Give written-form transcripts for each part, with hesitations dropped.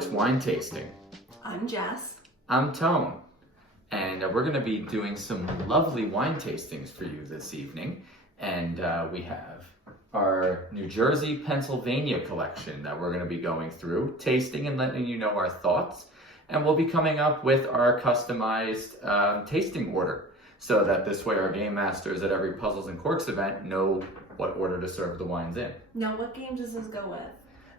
Corks wine tasting. I'm Jess. I'm Tone, and we're going to be doing some lovely wine tastings for you this evening. And we have our New Jersey, Pennsylvania collection that we're going to be going through, tasting and letting you know our thoughts. And we'll be coming up with our customized tasting order, so that this way our game masters at every Puzzles and Corks event know what order to serve the wines in. Now, what game does this go with?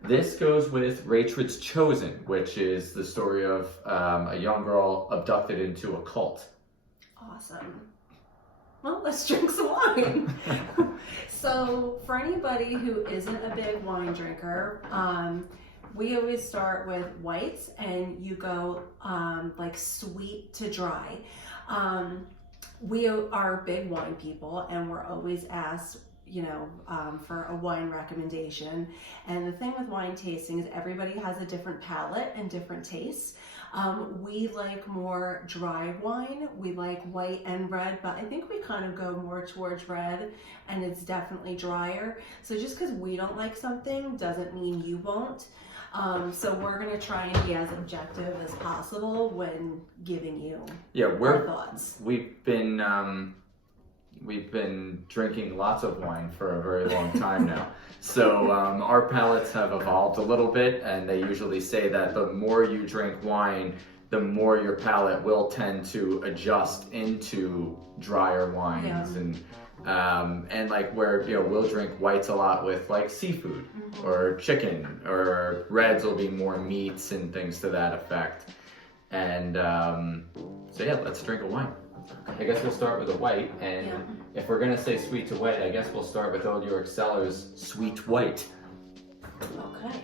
This goes with Rachrid's Chosen, which is the story of a young girl abducted into a cult. Awesome. Well, let's drink some wine. So, for anybody who isn't a big wine drinker, we always start with whites, and you go like sweet to dry. We are big wine people, and we're always asked, for a wine recommendation. And the thing with wine tasting is everybody has a different palate and different tastes. We like more dry wine. We like white and red, but I think we kind of go more towards red, and it's definitely drier. So just because we don't like something doesn't mean you won't. So we're going to try and be as objective as possible when giving you our thoughts. We've been drinking lots of wine for a very long time now. So our palates have evolved a little bit, and they usually say that the more you drink wine, the more your palate will tend to adjust into drier wines. And like where, we'll drink whites a lot with like seafood or chicken, or reds will be more meats and things to that effect. And let's drink a wine. I guess we'll start with a white, and if we're gonna say sweet to white, I guess we'll start with Old York Cellars Sweet White. Okay.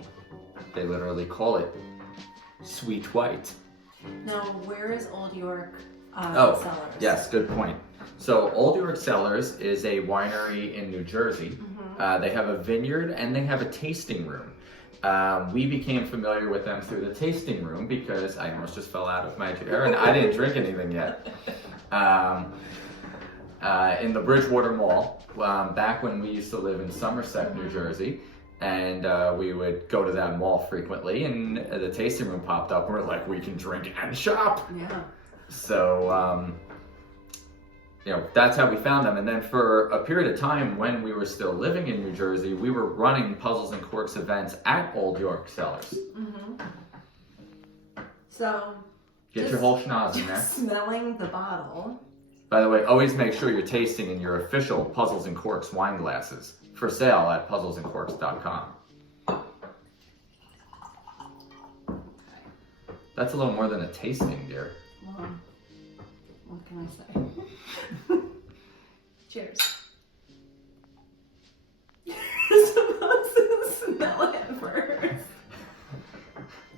They literally call it Sweet White. Now, where is Old York Cellars? Yes, good point. So Old York Cellars is a winery in New Jersey. They have a vineyard and they have a tasting room. We became familiar with them through the tasting room because I almost just fell out of my chair and I didn't drink anything yet. In the Bridgewater Mall, back when we used to live in Somerset, New Jersey, and we would go to that mall frequently, and the tasting room popped up, and we're like, we can drink and shop. Yeah. So, that's how we found them. And then for a period of time when we were still living in New Jersey, we were running Puzzles and Corks events at Old York Cellars. So, get your whole schnoz in there. Smelling the bottle. By the way, always make sure you're tasting in your official Puzzles and Corks wine glasses. For sale at puzzlesandcorks.com. That's a little more than a tasting, dear. Well, what can I say? Cheers. You're supposed to smell it first.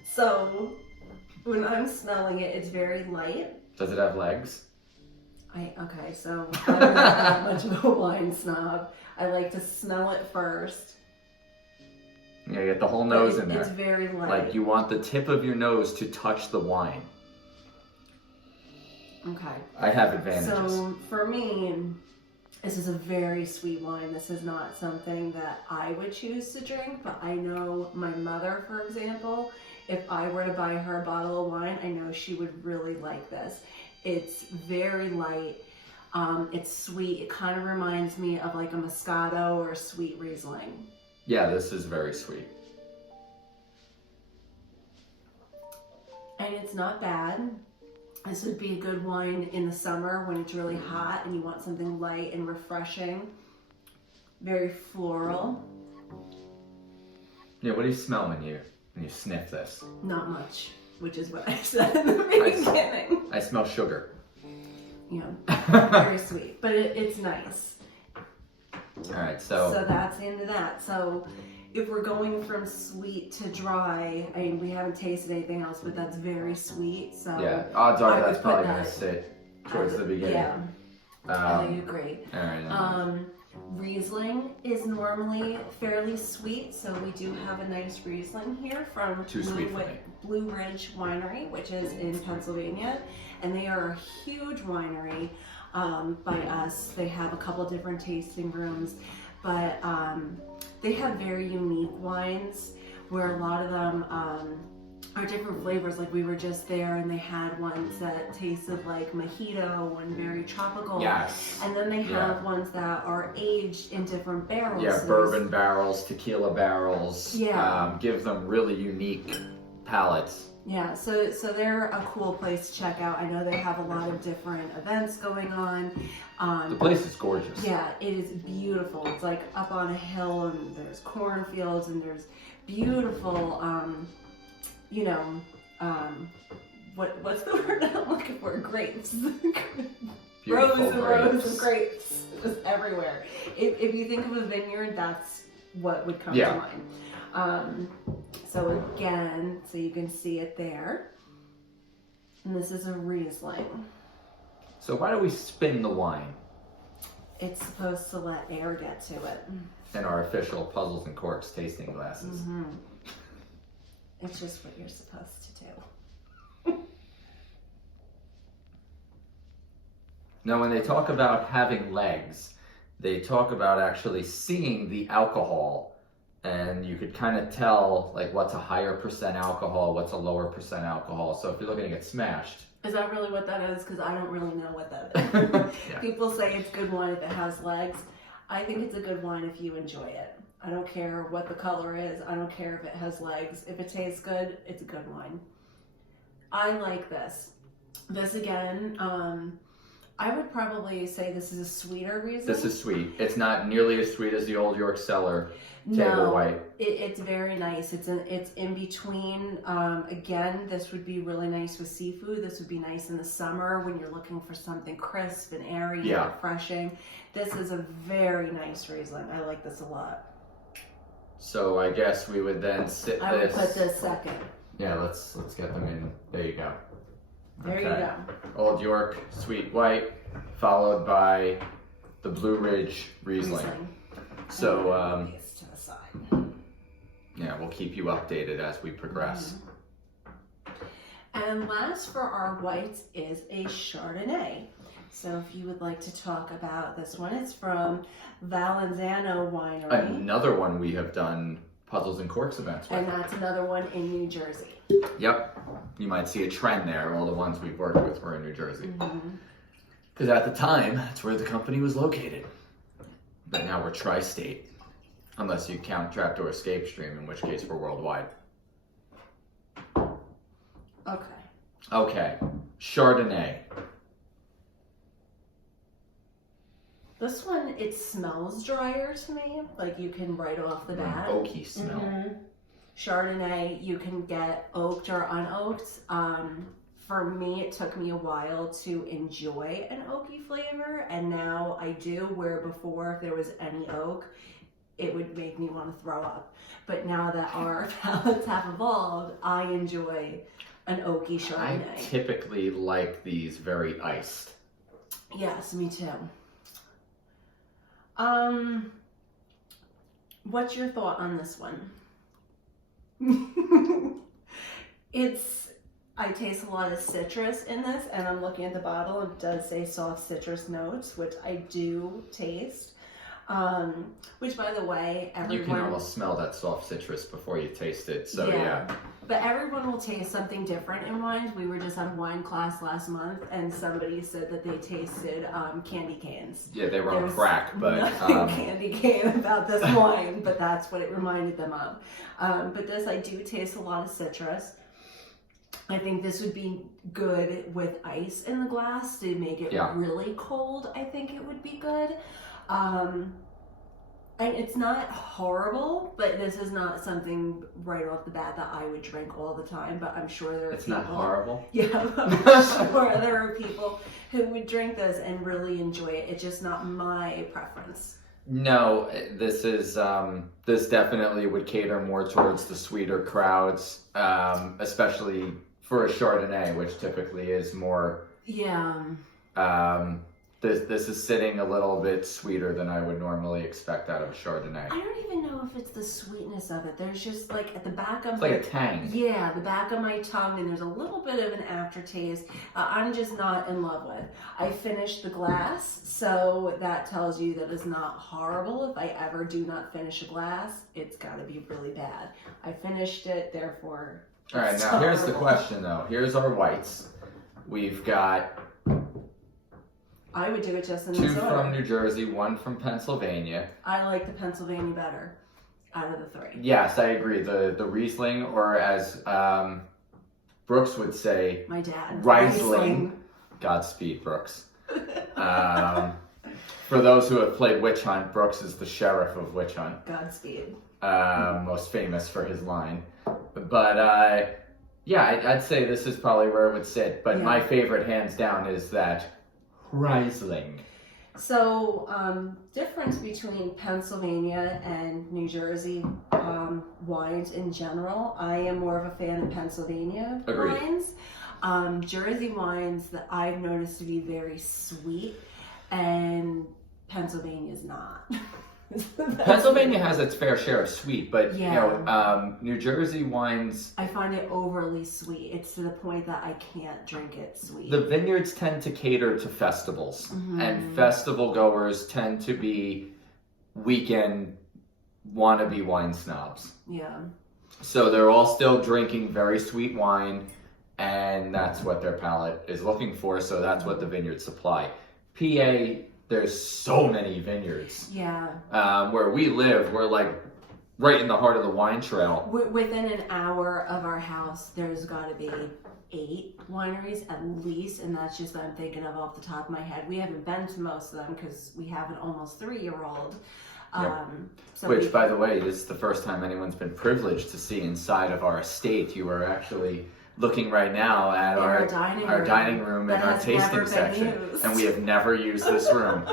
So, when I'm smelling it, it's very light. Does it have legs? So I'm not that much of a wine snob. I like to smell it first. Yeah, you get the whole nose in there. It's very light. Like you want the tip of your nose to touch the wine. Okay. I have advantages. So for me, this is a very sweet wine. This is not something that I would choose to drink, but I know my mother, for example, if I were to buy her a bottle of wine, I know she would really like this. It's very light. It's sweet. It kind of reminds me of like a Moscato or a sweet Riesling. Yeah, this is very sweet. And it's not bad. This would be a good wine in the summer when it's really hot and you want something light and refreshing. Very floral. Yeah, what do you smell when you sniff this? Not much, which is what I said in the beginning. I smell sugar. Very sweet, but it's nice. All right, so that's the end of that. So if we're going from sweet to dry, I mean, we haven't tasted anything else, but that's very sweet. So yeah, odds are that's probably going to sit towards the beginning. Yeah, I agree. All right. Riesling is normally fairly sweet, so we do have a nice Riesling here from Blue Ridge Winery, which is in Pennsylvania, and they are a huge winery by us. They have a couple different tasting rooms, but they have very unique wines where a lot of them are different flavors. Like we were just there and they had ones that tasted like mojito and very tropical. Yes. And then they have ones that are aged in different barrels. Yeah, bourbon barrels, tequila barrels. Yeah. Give them really unique palates. Yeah, so they're a cool place to check out. I know they have a lot of different events going on. The place is gorgeous. Yeah, it is beautiful. It's like up on a hill and there's cornfields and there's beautiful, what's the word I'm looking for? Grapes. Rows and rows of grapes just everywhere. If you think of a vineyard, that's what would come to mind. So again, so you can see it there. And this is a Riesling. So why do we spin the wine? It's supposed to let air get to it. In our official Puzzles and Corks tasting glasses. Mm-hmm. It's just what you're supposed to do. Now, when they talk about having legs, they talk about actually seeing the alcohol, and you could kind of tell like what's a higher percent alcohol, what's a lower percent alcohol. So if you're looking to get smashed. Is that really what that is? Because I don't really know what that is. Yeah. People say it's good wine if it has legs. I think it's a good wine if you enjoy it. I don't care what the color is. I don't care if it has legs. If it tastes good, it's a good wine. I like this. This again, I would probably say this is a sweeter Riesling. This is sweet. It's not nearly as sweet as the Old York Cellar Table White. It's very nice. It's in between. Again, this would be really nice with seafood. This would be nice in the summer when you're looking for something crisp and airy and refreshing. This is a very nice Riesling. I like this a lot. So I guess we would then sit I would put this second. Yeah, let's get them in. There you go. There you go. Old York Sweet White, followed by the Blue Ridge Riesling. So, these to the side. Yeah, we'll keep you updated as we progress. And last for our whites is a Chardonnay. So if you would like to talk about this one, it's from Valenzano Winery. Another one we have done Puzzles and Corks events with. And that's another one in New Jersey. Yep. You might see a trend there. All the ones we've worked with were in New Jersey. Because at the time, that's where the company was located. But now we're tri-state. Unless you count Trapdoor Escape Stream, in which case we're worldwide. Okay. Chardonnay. This one, it smells drier to me. Like you can right off the bat. Oaky smell. Chardonnay, you can get oaked or unoaked. For me, it took me a while to enjoy an oaky flavor, and now I do, where before, if there was any oak, it would make me want to throw up. But now that our palates have evolved, I enjoy an oaky Chardonnay. I typically like these very iced. Yes, me too. What's your thought on this one? I taste a lot of citrus in this, and I'm looking at the bottle. It does say soft citrus notes, which I do taste. Which, by the way, everyone... You can almost smell that soft citrus before you taste it, so yeah. But everyone will taste something different in wines. We were just on wine class last month, and somebody said that they tasted candy canes. Yeah, they were on crack, but... nothing candy cane about this wine, but that's what it reminded them of. But this, I do taste a lot of citrus. I think this would be good with ice in the glass to make it really cold. I think it would be good. And it's not horrible, but this is not something right off the bat that I would drink all the time. But I'm sure there are It's people. not horrible? Yeah, I'm sure there are people who would drink this and really enjoy it. It's just not my preference. No, this is this definitely would cater more towards the sweeter crowds, especially for a Chardonnay, which typically is more. Yeah. This is sitting a little bit sweeter than I would normally expect out of a Chardonnay. I don't even know if it's the sweetness of it. There's just like at the back of it's like a tang. Yeah, the back of my tongue, and there's a little bit of an aftertaste. I'm just not in love with. I finished the glass, so that tells you that it's not horrible. If I ever do not finish a glass, it's got to be really bad. I finished it, therefore All right, now here's the question though. Here's our whites. We've got I would do it just in the 2 soda. from New Jersey, 1 from Pennsylvania. I like the Pennsylvania better out of the 3. Yes, I agree. The Riesling, or as Brooks would say, My dad. Riesling. Godspeed, Brooks. For those who have played Witch Hunt, Brooks is the sheriff of Witch Hunt. Godspeed. Most famous for his line. But yeah, I'd say this is probably where it would sit. But my favorite, hands down, is that Riesling. So, difference between Pennsylvania and New Jersey wines in general. I am more of a fan of Pennsylvania wines. Jersey wines that I've noticed to be very sweet, and Pennsylvania's not. Pennsylvania has its fair share of sweet, but Yeah. you know, New Jersey wines, I find it overly sweet. It's to the point that I can't drink it sweet. the vineyards tend to cater to festivals, and festival goers tend to be weekend wannabe wine snobs. Yeah. So they're all still drinking very sweet wine, and that's what their palate is looking for, so that's what the vineyards supply. PA, there's so many vineyards. Yeah. Where we live, we're like right in the heart of the wine trail. Within an hour of our house, there's got to be 8 wineries at least, and that's just what I'm thinking of off the top of my head. We haven't been to most of them because we have an almost 3-year-old. Which, by the way, this is the first time anyone's been privileged to see inside of our estate. You are actually looking right now at our dining room and our tasting section, and we have never used this room.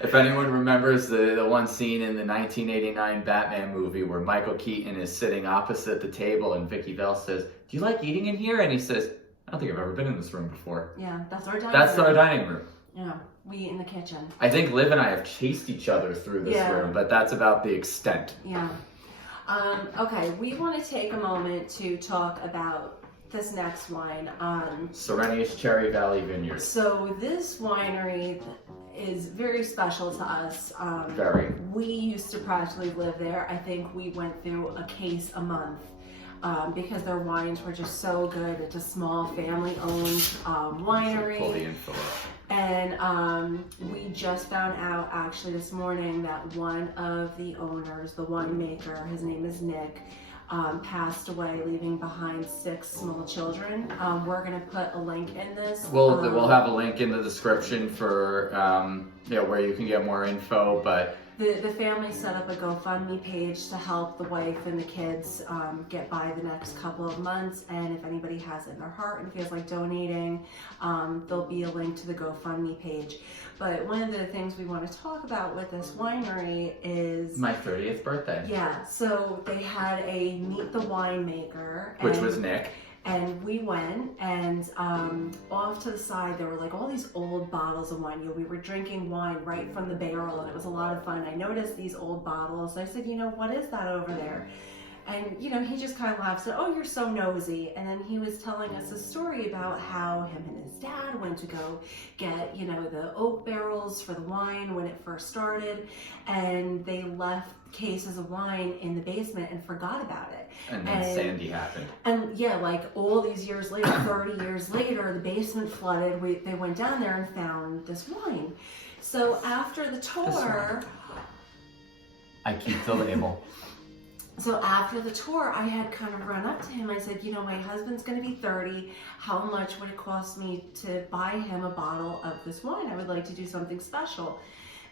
If anyone remembers the one scene in the 1989 Batman movie where Michael Keaton is sitting opposite the table and Vicky Bell says, "Do you like eating in here?" And he says, "I don't think I've ever been in this room before." Yeah, that's our dining room. That's our dining room. Yeah, we eat in the kitchen. I think Liv and I have chased each other through this room, but that's about the extent. Yeah. Okay, we want to take a moment to talk about this next wine. Sorrenti's Cherry Valley Vineyard. So this winery is very special to us. Very. We used to practically live there. I think we went through a case a month because their wines were just so good. It's a small family-owned winery. Pull the info up. And we just found out actually this morning that one of the owners, the winemaker, his name is Nick, passed away, leaving behind 6 small children. We're gonna put a link in this. We'll have a link in the description for where you can get more info. But the family set up a GoFundMe page to help the wife and the kids get by the next couple of months. And if anybody has it in their heart and feels like donating, there'll be a link to the GoFundMe page. But one of the things we want to talk about with this winery is my 30th birthday. Yeah, so they had a Meet the Winemaker, which was Nick. And we went, and off to the side there were like all these old bottles of wine. You know, we were drinking wine right from the barrel, and it was a lot of fun. I noticed these old bottles. I said, what is that over there? And, he just kind of laughed, said, "Oh, you're so nosy." And then he was telling us a story about how him and his dad went to go get, the oak barrels for the wine when it first started. And they left cases of wine in the basement and forgot about it. And then Sandy happened. And yeah, like all these years later, 30 years later, the basement flooded. They went down there and found this wine. So after the tour... I keep the label. So after the tour, I had kind of run up to him. I said, my husband's going to be 30. How much would it cost me to buy him a bottle of this wine? I would like to do something special.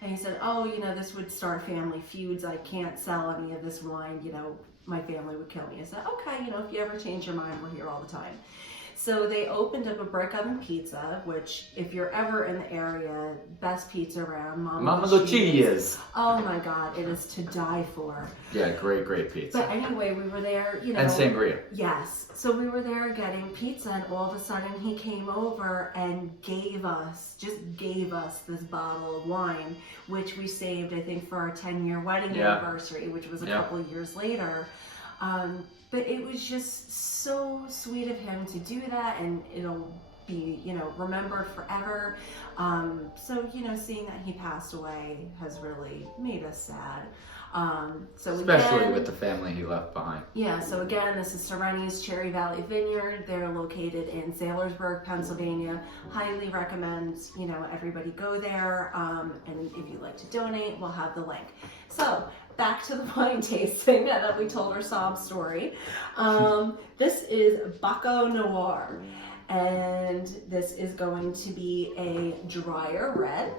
And he said, "Oh, this would start family feuds. I can't sell any of this wine. My family would kill me." I said, "Okay, if you ever change your mind, we're here all the time." So they opened up a brick oven pizza, which if you're ever in the area, best pizza around. Mama Lucia's. Oh my God, it is to die for. Yeah, great pizza. But anyway, we were there, And sangria. Yes. So we were there getting pizza, and all of a sudden he came over and gave us this bottle of wine, which we saved, I think, for our 10-year wedding anniversary, which was a couple of years later. But it was just so sweet of him to do that, and it'll be, remembered forever. So, seeing that he passed away has really made us sad. So Especially again, with the family he left behind. yeah, so again, this is Sorrenti's Cherry Valley Vineyard. They're located in Saylorsburg, Pennsylvania. Highly recommend, everybody go there. And if you'd like to donate, we'll have the link. So back to the wine tasting now that we told our sob story. This is Baco Noir, and this is going to be a drier red.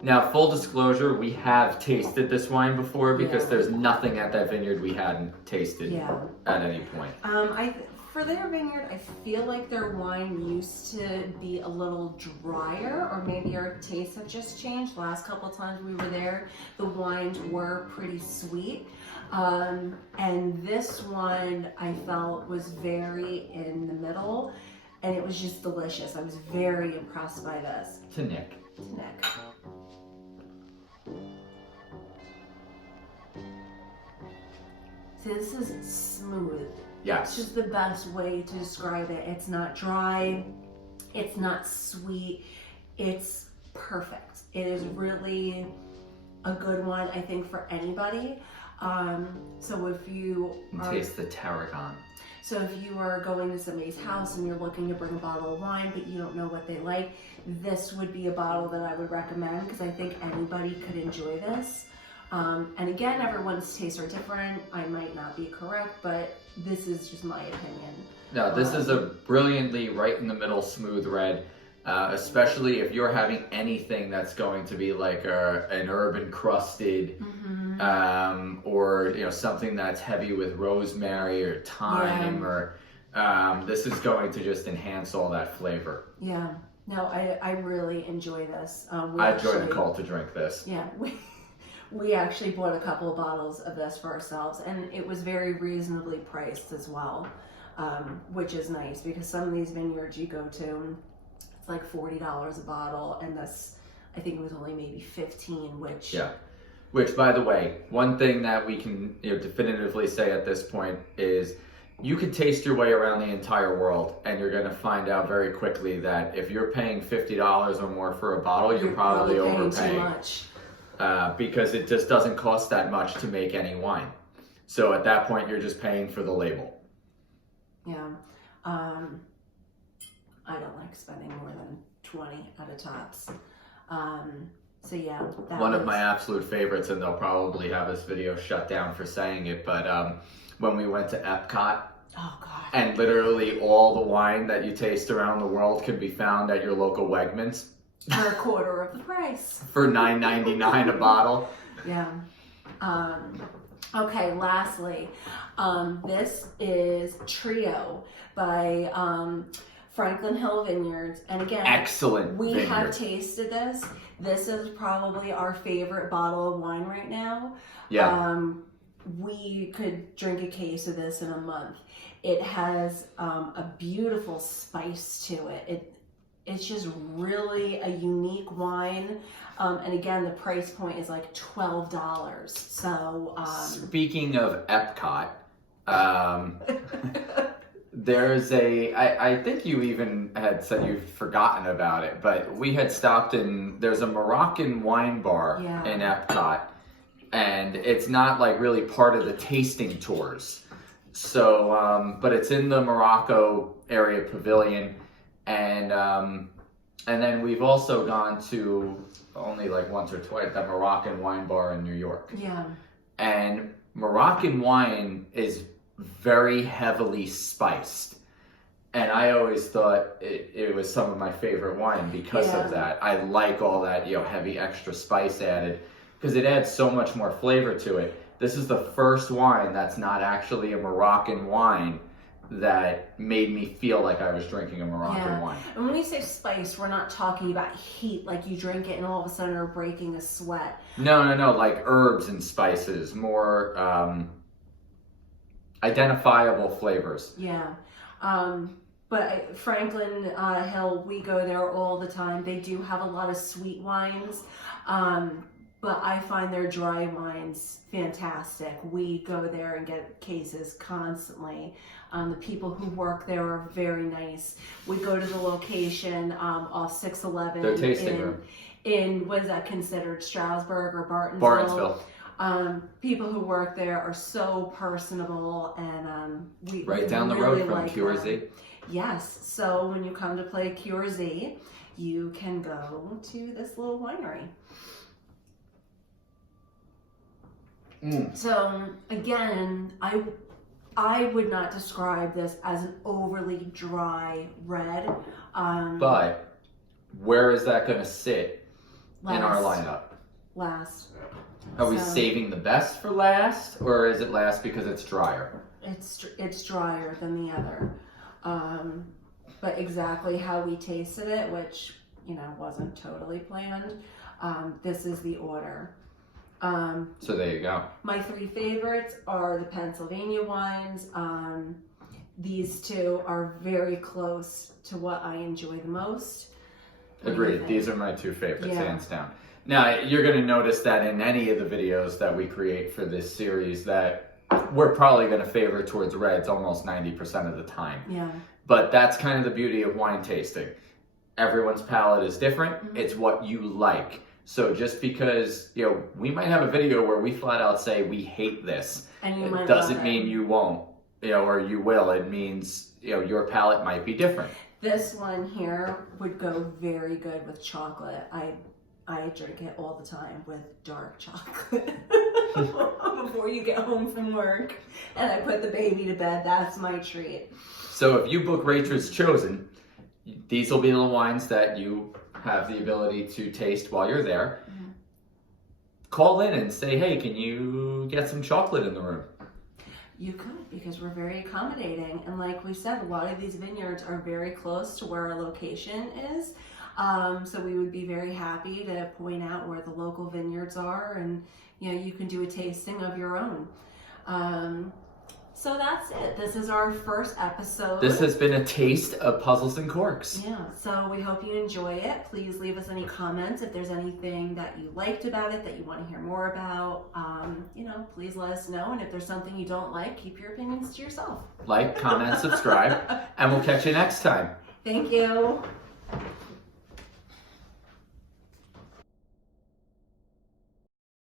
Now, full disclosure, we have tasted this wine before because there's nothing at that vineyard we hadn't tasted at any point. For their vineyard, I feel like their wine used to be a little drier, or maybe our tastes have just changed. The last couple of times we were there, the wines were pretty sweet. And this one I felt was very in the middle, and it was just delicious. I was very impressed by this. To Nick. So this is smooth. Yes. It's just the best way to describe it. It's not dry. It's not sweet. It's perfect. It is really a good one, I think, for anybody. So if you taste the tarragon. So if you are going to somebody's house and you're looking to bring a bottle of wine, but you don't know what they like, this would be a bottle that I would recommend, because I think anybody could enjoy this. And again, everyone's tastes are different. I might not be correct, but this is just my opinion. No, this is a brilliantly right in the middle smooth red, especially if you're having anything that's going to be like an herb encrusted, or something that's heavy with rosemary or thyme, or this is going to just enhance all that flavor. Yeah. No, I really enjoy this. I joined the call to drink this. Yeah. We actually bought a couple of bottles of this for ourselves, and it was very reasonably priced as well, which is nice, because some of these vineyards you go to, it's like $40 a bottle, and this, I think it was only maybe 15, which... Yeah. Which, by the way, one thing that we can definitively say at this point is you could taste your way around the entire world, and you're going to find out very quickly that if you're paying $50 or more for a bottle, you're probably overpaying. Too much. Because it just doesn't cost that much to make any wine. So at that point, you're just paying for the label. Yeah. I don't like spending more than 20 at a tops. So yeah. One of my absolute favorites, and they'll probably have this video shut down for saying it, but when we went to Epcot, oh God. And literally all the wine that you taste around the world could be found at your local Wegmans. For a quarter of the price. For $9.99 a bottle. Yeah. Okay, lastly, this is Trio by Franklin Hill Vineyards. And again, excellent we vineyard. have tasted this. This is probably our favorite bottle of wine right now. Yeah. We could drink a case of this in a month. It has a beautiful spice to it. It's just really a unique wine. And again, the price point is like $12. So, speaking of Epcot, there's I think you even had said you've forgotten about it, but we had stopped there's a Moroccan wine bar in Epcot, and it's not like really part of the tasting tours. So, but it's in the Morocco area pavilion. And then we've also gone to only like once or twice that Moroccan wine bar in New York. Yeah. And Moroccan wine is very heavily spiced. And I always thought it was some of my favorite wine because of that. I like all that, heavy extra spice added, because it adds so much more flavor to it. This is the first wine that's not actually a Moroccan wine that made me feel like I was drinking a Moroccan wine. And when you say spice, we're not talking about heat, like you drink it and all of a sudden are breaking a sweat. No, like herbs and spices, more identifiable flavors. Yeah. But Franklin Hill, we go there all the time. They do have a lot of sweet wines. But I find their dry wines fantastic. We go there and get cases constantly. The people who work there are very nice. We go to the location off 611. Their tasting room. In, what is that considered, Stroudsburg or Bartonsville? Bartonsville. People who work there are so personable, and we Right down the really road from like QRZ. them. Yes, so when you come to play QRZ, you can go to this little winery. So again, I would not describe this as an overly dry red. But where is that going to sit in our Last. lineup? Last. Are we So- saving the best for last, or is it last because it's drier? It's drier than the other. But exactly how we tasted it, which, wasn't totally planned, this is the order. So there you go. My 3 favorites are the Pennsylvania wines. These 2 are very close to what I enjoy the most. What do you Agreed. think? These are my 2 favorites, Yeah. hands down. Now, you're going to notice that in any of the videos that we create for this series that we're probably going to favor towards reds almost 90% of the time. Yeah. But that's kind of the beauty of wine tasting. Everyone's palate is different. Mm-hmm. It's what you like. So just because, we might have a video where we flat out say we hate this, And you it might doesn't love mean it. you won't, or you will. It means, your palate might be different. This one here would go very good with chocolate. I drink it all the time with dark chocolate before you get home from work, and I put the baby to bed. That's my treat. So if you book Rachel's Chosen, these will be the wines that you have the ability to taste while you're there. Mm-hmm. Call in and say, hey, can you get some chocolate in the room? You could, because we're very accommodating, and like we said, a lot of these vineyards are very close to where our location is. So we would be very happy to point out where the local vineyards are, and you can do a tasting of your own. So that's it. This is our first episode. This has been a taste of Puzzles and Corks. Yeah, so we hope you enjoy it. Please leave us any comments if there's anything that you liked about it that you want to hear more about. Please let us know. And if there's something you don't like, keep your opinions to yourself. Like, comment, subscribe, and we'll catch you next time. Thank you.